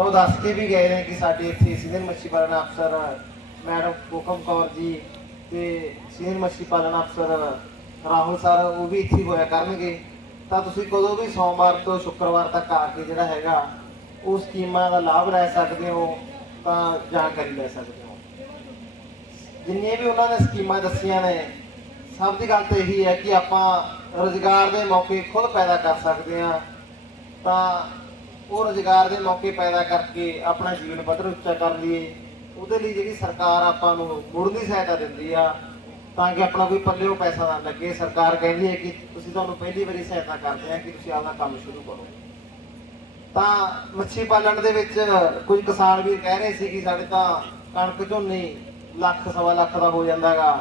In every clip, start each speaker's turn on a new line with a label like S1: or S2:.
S1: ਤਾਂ ਉਹ ਦੱਸ ਕੇ ਵੀ ਗਏ ਨੇ ਕਿ ਸਾਡੇ ਇੱਥੇ ਸੀਨੀਅਰ ਮੱਛੀ ਪਾਲਣ ਅਫਸਰ ਮੈਡਮ ਕੋਕਮ ਕੌਰ ਜੀ ਤੇ ਸੀਨੀਅਰ ਮੱਛੀ ਪਾਲਣ ਅਫਸਰ ਰਾਹੁਲ ਸਰ, ਉਹ ਵੀ ਇੱਥੇ ਹੋਇਆ ਕਰਨਗੇ। ਤਾਂ ਤੁਸੀਂ ਕਦੋਂ ਵੀ ਸੋਮਵਾਰ ਤੋਂ ਸ਼ੁੱਕਰਵਾਰ ਤੱਕ ਆ ਕੇ ਜਿਹੜਾ ਹੈਗਾ ਉਹ ਸਕੀਮਾਂ ਦਾ ਲਾਭ ਲੈ ਸਕਦੇ ਹੋ, ਤਾਂ ਜਾਣਕਾਰੀ ਲੈ ਸਕਦੇ ਹੋ। ਜਿੰਨੀਆਂ ਵੀ ਉਹਨਾਂ ਨੇ ਸਕੀਮਾਂ ਦੱਸੀਆਂ ਨੇ, ਸਭ ਦੀ ਗੱਲ ਤਾਂ ਇਹੀ ਹੈ ਕਿ ਆਪਾਂ ਰੋਜ਼ਗਾਰ ਦੇ ਮੌਕੇ ਖੁਦ ਪੈਦਾ ਕਰ ਸਕਦੇ ਹਾਂ। ਤਾਂ ਉਹ ਰੋਜ਼ਗਾਰ ਦੇ ਮੌਕੇ ਪੈਦਾ ਕਰਕੇ ਆਪਣਾ ਜੀਵਨ ਪੱਧਰ ਉੱਚਾ ਕਰ ਲਈਏ। ਉਹਦੇ ਲਈ ਜਿਹੜੀ ਸਰਕਾਰ ਆਪਾਂ ਨੂੰ ਮੁੱਢਲੀ ਸਹਾਇਤਾ ਦਿੰਦੀ ਆ, ਤਾਂ ਕਿ ਆਪਣਾ ਕੋਈ ਪੱਲਿਓ ਪੈਸਾ ਨਾ ਲੱਗੇ। ਸਰਕਾਰ ਕਹਿੰਦੀ ਹੈ ਕਿ ਤੁਸੀਂ ਤੁਹਾਨੂੰ ਪਹਿਲੀ ਵਾਰੀ ਸਹਾਇਤਾ ਕਰਦੇ ਆ ਕਿ ਤੁਸੀਂ ਆਪਣਾ ਕੰਮ ਸ਼ੁਰੂ ਕਰੋ। ਤਾਂ ਮੱਛੀ ਪਾਲਣ ਦੇ ਵਿੱਚ ਕੁਝ ਕਿਸਾਨ ਵੀਰ ਕਹਿ ਰਹੇ ਸੀ ਕਿ ਸਾਡੇ ਤਾਂ ਕਣਕ ਝੋਨੇ ਲੱਖ, ਸਵਾ ਲੱਖ ਦਾ ਹੋ ਜਾਂਦਾਗਾ।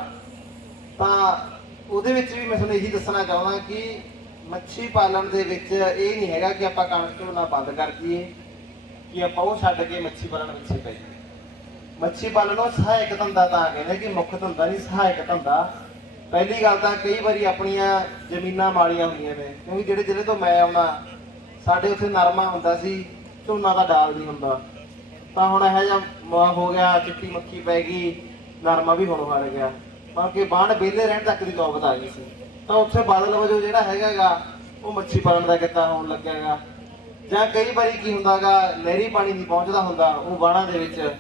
S1: ਤਾਂ ਉਹਦੇ ਵਿੱਚ ਵੀ ਮੈਂ ਤੁਹਾਨੂੰ ਇਹੀ ਦੱਸਣਾ ਚਾਹੁੰਦਾ ਕਿ ਮੱਛੀ ਪਾਲਣ ਦੇ ਵਿੱਚ ਇਹ ਨਹੀਂ ਹੈਗਾ ਕਿ ਆਪਾਂ ਕਣਕ ਝੋਨਾ ਬੰਦ ਕਰ ਦਈਏ, ਕਿ ਆਪਾਂ ਉਹ ਛੱਡ ਕੇ ਮੱਛੀ ਪਾਲਣ ਪਿੱਛੇ ਪੈ ਜਾਈਏ। ਮੱਛੀ ਪਾਲਣ ਉਹ ਸਹਾਇਕ ਧੰਦਾ ਤਾਂ ਕਹਿੰਦੇ ਕਿ ਮੁੱਖ ਧੰਦਾ ਨਹੀਂ, ਸਹਾਇਕ ਧੰਦਾ। ਪਹਿਲੀ ਗੱਲ ਤਾਂ ਕਈ ਵਾਰੀ ਆਪਣੀਆਂ ਜ਼ਮੀਨਾਂ ਮਾੜੀਆਂ ਹੁੰਦੀਆਂ ਨੇ, ਕਿਉਂਕਿ ਜਿਹੜੇ ਜ਼ਿਲ੍ਹੇ ਤੋਂ ਮੈਂ ਆਉਣਾ, ਸਾਡੇ ਉੱਥੇ ਨਰਮਾ ਹੁੰਦਾ ਸੀ, ਝੋਨਾ ਦਾ ਡਾਲ ਨਹੀਂ ਹੁੰਦਾ। ਤਾਂ ਹੁਣ ਇਹੋ ਜਿਹਾ ਮ- ਹੋ ਗਿਆ, ਚਿੱਟੀ ਮੱਖੀ ਪੈ ਗਈ, ਨਰਮਾ ਵੀ ਹੁਣ ਹਟ ਗਿਆ। ਪਰ ਕਿ ਬਾਣ ਵਿਹਲੇ ਰਹਿਣ ਤੱਕ ਦੀ ਨੌਬਤ ਆ ਗਈ ਸੀ। ਤਾਂ ਉੱਥੇ ਬਾਦਲ ਵਜੋਂ ਜਿਹੜਾ ਹੈਗਾਗਾ, ਉਹ ਮੱਛੀ ਪਾਲਣ ਦਾ ਕਿੱਤਾ ਹੋਣ ਲੱਗਿਆਗਾ। ਜਾਂ ਕਈ ਵਾਰੀ ਕੀ ਹੁੰਦਾਗਾ ਨਹਿਰੀ ਪਾਣੀ ਨਹੀਂ ਪਹੁੰਚਦਾ ਹੁੰਦਾ, ਉਹ ਬਾਣਾਂ ਦੇ ਵਿੱਚ।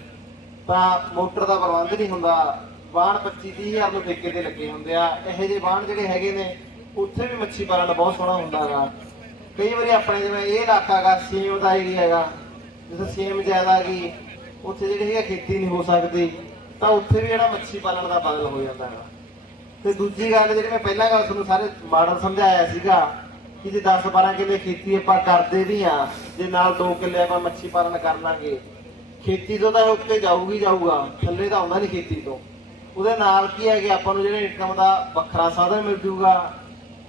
S1: ਤਾਂ ਮੋਟਰ ਦਾ ਪ੍ਰਬੰਧ ਨਹੀਂ ਹੁੰਦਾ। ਬਾਣ 25 30 ਹਜ਼ਾਰ ਨੂੰ ਠੇਕੇ ਤੇ ਲੱਗੇ ਹੁੰਦੇ ਆ। ਇਹੋ ਜਿਹੇ ਬਾਣ ਜਿਹੜੇ ਹੈਗੇ ਨੇ, ਉੱਥੇ ਵੀ ਮੱਛੀ ਪਾਲਣ ਬਹੁਤ ਸੋਹਣਾ ਹੁੰਦਾਗਾ। ਕਈ ਵਾਰੀ ਆਪਣੇ ਜਿਵੇਂ ਇਹ ਇਲਾਕਾ ਗਾ ਸੇਮ ਦਾ ਏਰੀਆ ਹੈਗਾ। ਜਿੱਥੇ ਸੀਮ ਜ਼ਿਆਦਾ ਗਈ, ਉੱਥੇ ਜਿਹੜੀ ਹੈਗਾ ਖੇਤੀ ਨਹੀਂ ਹੋ ਸਕਦੀ। ਤਾਂ ਉੱਥੇ ਵੀ ਜਿਹੜਾ ਮੱਛੀ ਪਾਲਣ ਦਾ ਬਦਲ ਹੋ ਜਾਂਦਾ ਹੈਗਾ। ਤੇ ਦੂਜੀ ਗੱਲ ਜਿਹੜੀ ਮੈਂ ਪਹਿਲਾਂ ਗੱਲ ਤੁਹਾਨੂੰ ਸਾਰੇ ਮਾਡਲ ਸਮਝਾਇਆ ਸੀਗਾ ਕਿ ਜੇ 10 12 ਕਿੱਲੇ ਖੇਤੀ ਆਪਾਂ ਕਰਦੇ ਵੀ ਆ ਜੇ ਨਾਲ 2 ਕਿੱਲੇ ਆਪਾਂ ਮੱਛੀ ਪਾਲਣ ਕਰ ਲਾਂਗੇ, ਖੇਤੀ ਤੋਂ ਤਾਂ ਇਹ ਉੱਤੇ ਜਾਊਗੀ ਜਾਊਗਾ, ਥੱਲੇ ਤਾਂ ਆਉਂਦਾ ਨਹੀਂ ਖੇਤੀ ਤੋਂ। ਉਹਦੇ ਨਾਲ ਕੀ ਹੈ ਕਿ ਆਪਾਂ ਨੂੰ ਜਿਹੜੇ ਇਨਕਮ ਦਾ ਵੱਖਰਾ ਸਾਧਨ ਮਿਲ ਜੂਗਾ,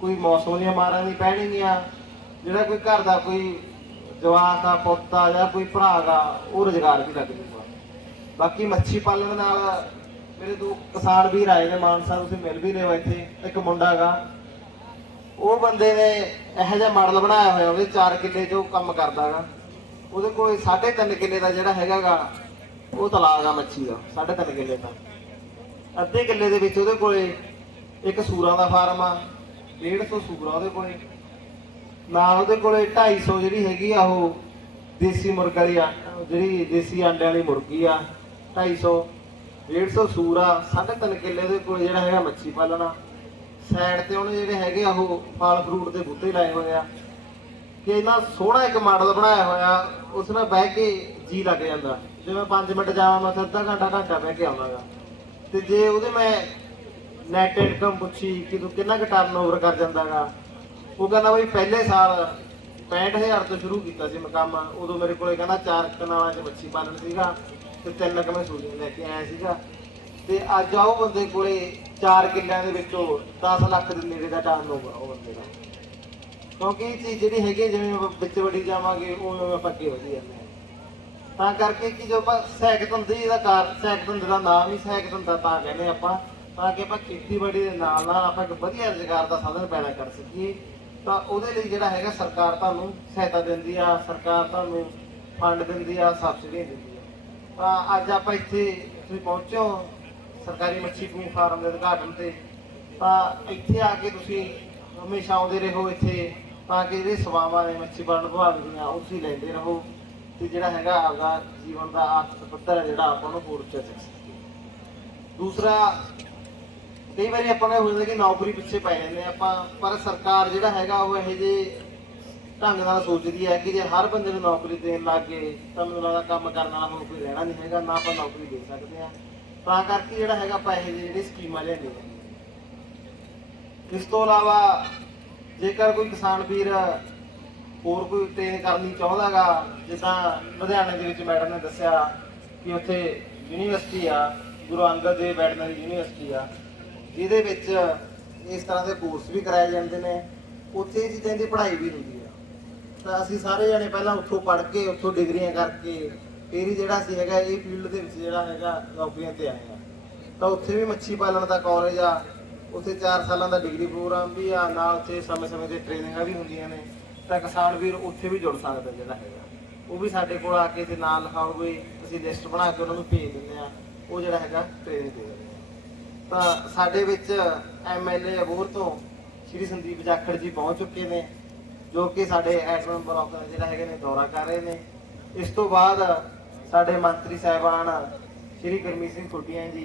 S1: ਕੋਈ ਮੌਸਮ ਦੀਆਂ ਮਾਰਾਂ ਨਹੀਂ ਪੈਣਗੀਆਂ, ਜਿਹੜਾ ਕੋਈ ਘਰ ਦਾ ਕੋਈ ਜਵਾਕ ਦਾ ਆ ਜਾਂ ਕੋਈ ਭਰਾ ਦਾ, ਉਹ ਰੁਜ਼ਗਾਰ ਵੀ ਲੱਗ ਬਾਕੀ ਮੱਛੀ ਪਾਲਣ ਨਾਲ ਮੇਰੇ ਦੋ ਕਿਸਾਨ ਵੀਰ ਆਏ ਨੇ, ਮਾਨਸਾ ਤੁਸੀਂ ਮਿਲ ਵੀ ਰਹੇ ਹੋ ਇੱਥੇ, ਇੱਕ ਮੁੰਡਾ ਹੈਗਾ ਉਹ ਬੰਦੇ ਨੇ ਇਹੋ ਜਿਹਾ ਮਾਡਲ ਬਣਾਇਆ ਹੋਇਆ ਉਹਦੇ 4 ਕਿੱਲੇ 'ਚ ਉਹ ਕੰਮ ਕਰਦਾਗਾ ਉਹਦੇ ਕੋਲ 3.5 ਕਿੱਲੇ ਦਾ ਜਿਹੜਾ ਹੈਗਾਗਾ ਉਹ ਤਲਾਕ ਆ ਮੱਛੀ ਦਾ 3.5 ਕਿੱਲੇ ਦਾ। ਅੱਧੇ ਕਿੱਲੇ ਦੇ ਵਿੱਚ ਉਹਦੇ ਕੋਲੇ ਇੱਕ ਸੂਰਾਂ ਦਾ ਫਾਰਮ ਆ 150 ਸੂਰਾ ਉਹਦੇ ਕੋਲੇ। ਨਾਲ ਉਹਦੇ ਕੋਲੇ 250 ਜਿਹੜੀ ਹੈਗੀ ਆ ਉਹ ਦੇਸੀ ਮੁਰਗਾ ਦੀ ਆ- ਜਿਹੜੀ ਦੇਸੀ ਅੰਡਿਆਂ ਵਾਲੀ ਮੁਰਗੀ ਆ। 250 150 ਸੂਰਾ 3.5 ਕਿੱਲੇ ਦੇ ਕੋਲ ਜਿਹੜਾ ਹੈਗਾ ਮੱਛੀ ਪਾਲਣਾ ਸਾਈਡ ਤੇ ਉਹਨੇ ਜਿਹੜੇ ਹੈਗੇ ਆ ਉਹ ਫਲ ਫਰੂਟ ਦੇ ਬੂਟੇ ਲਾਏ ਹੋਏ ਆ। ਕਿ ਇੰਨਾ ਸੋਹਣਾ ਇੱਕ ਮਾਡਲ ਬਣਾਇਆ ਹੋਇਆ, ਉਸ ਨਾਲ ਬਹਿ ਕੇ ਜੀ ਲੱਗ ਜਾਂਦਾ। ਜੇ ਮੈਂ 5 ਮਿੰਟ ਜਾਵਾਂ, ਮੈਂ ਤਾਂ ਅੱਧਾ ਘੰਟਾ ਘੰਟਾ ਬਹਿ ਕੇ ਆਵਾਂਗਾ। ਤੇ ਜੇ ਉਹਦੇ ਮੈਂ ਨੈਟ ਇਨਕਮ ਪੁੱਛੀ ਕਿ ਤੂੰ ਕਿੰਨਾ ਕੁ ਟਰਨਓਵਰ ਕਰ ਜਾਂਦਾਗਾ, ਉਹ ਕਹਿੰਦਾ ਬਈ ਪਹਿਲੇ ਸਾਲ 65000 ਤੋਂ ਸ਼ੁਰੂ ਕੀਤਾ ਸੀ ਮੈਂ ਕੰਮ ਉਦੋਂ ਮੇਰੇ ਕੋਲੇ ਕਹਿੰਦਾ ਚਾਰ ਕਨਾਲਾਂ 'ਚ ਮੱਛੀ ਪਾਲਣ ਸੀਗਾ। ਤੇ ਤਿੰਨ ਕੁ ਮੈਂ ਲੈ ਕੇ ਆਇਆ ਸੀਗਾ। ਤੇ ਅੱਜ ਆਓ ਬੰਦੇ ਕੋਲੇ 4 ਕਿੱਲਿਆਂ ਦੇ ਵਿੱਚੋਂ 10 ਲੱਖ ਦੇ ਨੇੜੇ ਦਾ ਟਰਨਓਵਰ ਉਹ ਬੰਦੇ ਦਾ। ਕਿਉਂਕਿ ਇਹ ਚੀਜ਼ ਜਿਹੜੀ ਹੈਗੀ ਹੈ, ਜਿਵੇਂ ਆਪਾਂ ਵਿੱਚ ਵੜੀ ਜਾਵਾਂਗੇ ਉਵੇਂ ਆਪਾਂ ਅੱਗੇ ਵਧੀ ਜਾਂਦੇ ਹਾਂ ਤਾਂ ਕਰਕੇ ਕਿ ਜੋ ਆਪਾਂ ਸਹਾਇਕ ਧੰਦੇ ਦਾ ਕਾਰ ਸਹਾਇਕ ਧੰਦੇ ਦਾ ਨਾਮ ਹੀ ਸਹਾਇਕ ਧੰਦਾ ਤਾਂ ਕਹਿੰਦੇ ਆਪਾਂ ਤਾਂ ਕਿ ਆਪਾਂ ਖੇਤੀਬਾੜੀ ਦੇ ਨਾਲ ਨਾਲ ਆਪਾਂ ਇੱਕ ਵਧੀਆ ਰੁਜ਼ਗਾਰ ਦਾ ਸਾਧਨ ਪੈਦਾ ਕਰ ਸਕੀਏ। ਤਾਂ ਉਹਦੇ ਲਈ ਜਿਹੜਾ ਹੈਗਾ ਸਰਕਾਰ ਤੁਹਾਨੂੰ ਸਹਾਇਤਾ ਦਿੰਦੀ ਆ ਸਰਕਾਰ ਤੁਹਾਨੂੰ ਫੰਡ ਦਿੰਦੀ ਆ ਸਬਸਿਡੀ ਦਿੰਦੀ ਅੱਜ ਆਪਾਂ ਇੱਥੇ ਤੁਸੀਂ ਪਹੁੰਚੋ ਸਰਕਾਰੀ ਮੱਛੀ ਪੂ ਫਾਰਮ ਦੇ ਉਦਘਾਟਨ ਤੇ। ਤਾਂ ਇੱਥੇ ਆ ਕੇ ਤੁਸੀਂ ਹਮੇਸ਼ਾ ਆਉਂਦੇ ਰਹੋ ਇੱਥੇ, ਤਾਂ ਕਿ ਜਿਹੜੇ ਸੇਵਾਵਾਂ ਨੇ ਮੱਛੀ ਪਾਲਣ ਵਿਭਾਗ ਦੀਆਂ, ਉਹ ਤੁਸੀਂ ਲੈਂਦੇ ਰਹੋ। ਤੇ ਜਿਹੜਾ ਹੈਗਾ ਆਪਦਾ ਜੀਵਨ ਦਾ ਆਰਥਿਕ ਪੱਧਰ ਹੈ ਜਿਹੜਾ ਆਪਾਂ ਨੂੰ ਹੋਰ ਉੱਚਾ ਚੱਕ ਦੂਸਰਾ, ਕਈ ਵਾਰੀ ਆਪਾਂ ਨੂੰ ਹੋ ਜਾਂਦਾ ਕਿ ਨੌਕਰੀ ਪਿੱਛੇ ਪੈ ਜਾਂਦੇ ਹਾਂ ਆਪਾਂ, ਪਰ ਸਰਕਾਰ ਜਿਹੜਾ ਹੈਗਾ ਉਹ ਇਹੋ ਜਿਹੇ ਢੰਗ ਨਾਲ ਸੋਚਦੀ ਹੈ ਕਿ ਜੇ ਹਰ ਬੰਦੇ ਨੂੰ ਨੌਕਰੀ ਦੇਣ ਲੱਗ ਗਏ, ਤਾਂ ਮੈਨੂੰ ਲੱਗਦਾ ਕੰਮ ਕਰਨ ਵਾਲਾ ਹੁਣ ਕੋਈ ਰਹਿਣਾ ਨਹੀਂ ਹੈਗਾ, ਨਾ ਆਪਾਂ ਨੌਕਰੀ ਦੇ ਸਕਦੇ ਆ ਤਾਂ ਕਰਕੇ ਜਿਹੜਾ ਹੈਗਾ ਪੈਸੇ ਇਹੋ ਜਿਹੜੀ ਸਕੀਮਾਂ ਲਿਆਂਦੀਆਂ ਇਸ ਤੋਂ ਇਲਾਵਾ ਜੇਕਰ ਕੋਈ ਕਿਸਾਨ ਵੀਰ ਹੋਰ ਕੋਈ ਟ੍ਰੇਨ ਕਰਨੀ ਚਾਹੁੰਦਾਗਾ, ਜਿੱਦਾਂ ਲੁਧਿਆਣੇ ਦੇ ਵਿੱਚ ਮੈਡਮ ਨੇ ਦੱਸਿਆ ਕਿ ਉੱਥੇ ਯੂਨੀਵਰਸਿਟੀ ਆ, ਗੁਰੂ ਅੰਗਦ ਦੇਵ ਵੈਟਰਨਰੀ ਯੂਨੀਵਰਸਿਟੀ ਆ, ਜਿਹਦੇ ਵਿੱਚ ਇਸ ਤਰ੍ਹਾਂ ਦੇ ਕੋਰਸ ਵੀ ਕਰਾਏ ਜਾਂਦੇ ਨੇ। ਉੱਥੇ ਇਹ ਚੀਜ਼ਾਂ ਦੀ ਪੜ੍ਹਾਈ ਵੀ ਹੁੰਦੀ ਆ ਤਾਂ ਅਸੀਂ ਸਾਰੇ ਜਣੇ ਪਹਿਲਾਂ ਉੱਥੋਂ ਪੜ੍ਹ ਕੇ, ਉੱਥੋਂ ਡਿਗਰੀਆਂ ਕਰਕੇ ਫਿਰ ਹੀ ਜਿਹੜਾ ਸੀ ਹੈਗਾ, ਇਹ ਫੀਲਡ ਦੇ ਵਿੱਚ ਜਿਹੜਾ ਹੈਗਾ, ਨੌਕਰੀਆਂ ਤੇ ਆਏ ਆ। ਤਾਂ ਉੱਥੇ ਵੀ ਮੱਛੀ ਪਾਲਣ ਦਾ ਕਾਲਜ ਆ, ਉੱਥੇ 4 ਸਾਲਾਂ ਦਾ ਡਿਗਰੀ ਪ੍ਰੋਗਰਾਮ ਵੀ ਆ, ਨਾਲ ਉੱਥੇ ਸਮੇਂ-ਸਮੇਂ ਤੇ ਟ੍ਰੇਨਿੰਗਾਂ ਵੀ ਹੁੰਦੀਆਂ ਨੇ। ਤਾਂ ਕਿਸਾਨ ਵੀਰ ਉੱਥੇ ਵੀ ਜੁੜ ਸਕਦਾ ਜਿਹੜਾ ਹੈਗਾ। ਉਹ ਵੀ ਸਾਡੇ ਕੋਲ ਆ ਕੇ ਜੇ ਨਾਲ ਲਿਖਾਉਣਗੇ ਅਸੀਂ ਲਿਸਟ ਬਣਾ ਕੇ ਉਹਨਾਂ ਨੂੰ ਭੇਜ ਦਿੰਦੇ ਆ, ਉਹ ਜਿਹੜਾ ਹੈਗਾ ਟ੍ਰੇਨਿੰਗ ਦੇ ਦਿੰਦੇ ਆ। ਤਾਂ ਸਾਡੇ ਵਿੱਚ ਐਮਐਲਏ ਅਬੋਰ ਤੋਂ ਸ਼੍ਰੀ ਸੰਦੀਪ ਜਾਖੜ ਜੀ ਪਹੁੰਚ ਚੁੱਕੇ ਨੇ। ਜੋ ਕਿ ਸਾਡੇ ਐਡਮਨ ਬਲਾਕ ਦਾ ਜਿਹੜਾ ਹੈਗੇ ਨੇ ਦੌਰਾ ਕਰ ਰਹੇ ਨੇ। ਇਸ ਤੋਂ ਬਾਅਦ ਸਾਡੇ ਮੰਤਰੀ ਸਾਹਿਬਾਨ, ਸ਼੍ਰੀ ਗੁਰਮੀਤ ਸਿੰਘ ਖੁੱਡੀਆਂ ਜੀ